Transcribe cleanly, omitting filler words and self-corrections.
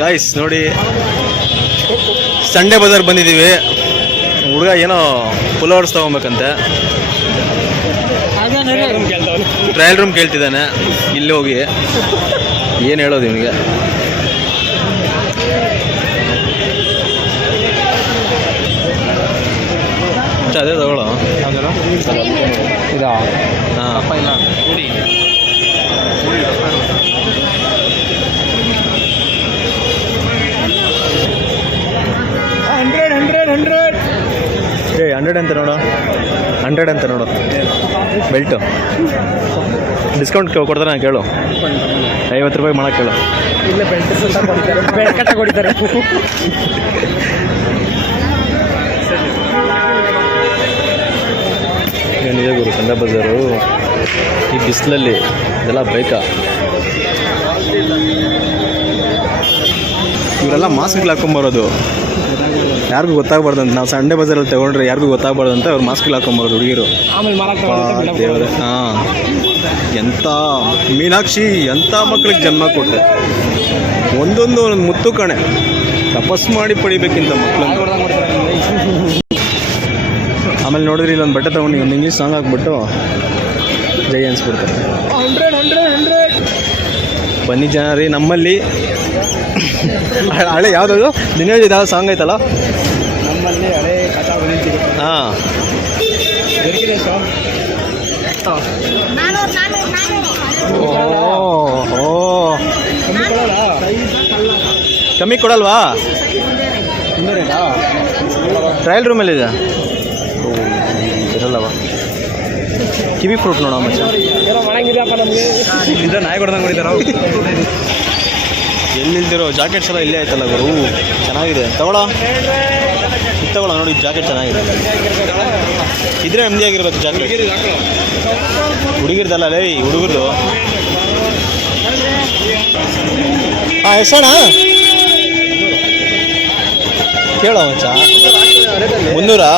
Guys ನೋಡಿ, Sunday Bazaar ಬಂದಿದ್ದೀವಿ. ಹುಡುಗ ಏನೋ ಪುಲವರ್ಸ್ ತೊಗೊಬೇಕಂತೆ, ಟ್ರಯಲ್ ರೂಮ್ ಕೇಳ್ತಿದ್ದಾನೆ. ಇಲ್ಲಿ ಹೋಗಿ ಏನು ಹೇಳೋದು ಇವನಿಗೆ? ಅದೇ ತಗೊಳ್ಳೋ ಇದಾ? ಹಾಂ ಇಲ್ಲ ಏ 100 ಅಂತ ನೋಡು, 100 ಅಂತ ನೋಡು. ಬೆಲ್ಟು ಡಿಸ್ಕೌಂಟ್ ಕೊಡ್ತಾರೆ ನಾನು ಕೇಳು. 50 ರೂಪಾಯಿ ಮಾಡಕ್ಕೆ ಕೇಳು. ಇಲ್ಲ ಬೆಲ್ಟ್ ಕಟ್ಟ ಕೊಡ್ತಾರೆ. ಏನಿದೆ ಗುರು ಸಂಡೇ ಬಜಾರು ಈ ಬಿಸಿಲಲ್ಲಿ? ಇದೆಲ್ಲ ಬೈಕಾ? ಇವರೆಲ್ಲ ಮಾಸ್ಕ್ಗಳು ಹಾಕೊಂಬರೋದು, ಯಾರಿಗೂ ಗೊತ್ತಾಗಬಾರ್ದು ಅಂತ. ನಾವು ಸಂಡೇ ಬಜಾರಲ್ಲಿ ತಗೊಂಡ್ರೆ ಯಾರಿಗೂ ಗೊತ್ತಾಗಬಾರ್ದು ಅಂತ ಅವ್ರು ಮಾಸ್ಕ್ಗಳು ಹಾಕೊಂಬರೋದು ಹುಡುಗಿರು. ದೇವರೇ, ಹಾಂ. ಎಂಥ ಮೀನಾಕ್ಷಿ, ಎಂಥ ಮಕ್ಳಿಗೆ ಜನ್ಮ ಕೊಟ್ಟೆ. ಒಂದೊಂದು ಮುತ್ತು ಕಣೆ, ತಪಸ್ಸು ಮಾಡಿ ಪಡಿಬೇಕಿಂತ ಮಕ್ಕಳನ್ನು. ಆಮೇಲೆ ನೋಡಿದ್ರೆ ಇಲ್ಲೊಂದು ಬಟ್ಟೆ ತೊಗೊಂಡು ಒಂದು ಇಂಗ್ಲೀಷ್ ಸಾಂಗ್ ಹಾಕ್ಬಿಟ್ಟು ಜೈ ಅನ್ಸ್ಬಿಡ್ತಾರೆ. 100 ಬನ್ನಿ ಜನ ರೀ ನಮ್ಮಲ್ಲಿ. ಹಳೆ ಯಾವುದದು ದಿನೇಶ್ ಯಾವ್ದು ಸಾಂಗ್ ಐತಲ್ಲ ನಮ್ಮಲ್ಲಿ ಹಳೆ ಕಥಾ ಬಂದಿದ್ದೀವಿ. ಹಾಂ, ಕಮ್ಮಿ ಕೊಡಲ್ವಾ? ಟ್ರಯಲ್ ರೂಮಲ್ಲಿದೆ ಇರಲ್ಲವ. ಕಿವಿ ಫ್ರೂಟ್ ನೋಡೋ ಮಚ್ಚ, ನಮಗೆ ನಾಯಿ ಕೊಡ್ದಂಗೆ ಹೊಡಿತಾರ. ಎಲ್ಲಿಲ್ದಿರೋ ಜಾಕೆಟ್ಸ್ ಎಲ್ಲ ಇಲ್ಲೇ ಆಯ್ತಲ್ಲ ಗುರು, ಚೆನ್ನಾಗಿದೆ. ತಗೊಳ್ಳೋ, ಇದು ತಗೊಳ್ಳೋ ನೋಡಿ, ಜಾಕೆಟ್ ಚೆನ್ನಾಗಿದೆ. ಇದ್ರೆ ನೆಮ್ಮದಿಯಾಗಿರ್ಬೇಕು ಜಾಕೆಟ್. ಹುಡುಗಿರ್ದಲ್ಲ ಲೇ, ಹುಡುಗರ್ದು. ಹಾಂ, ಎಷ್ಟಣ್ಣ ಕೇಳೋ ಮಚ್ಚ? 300?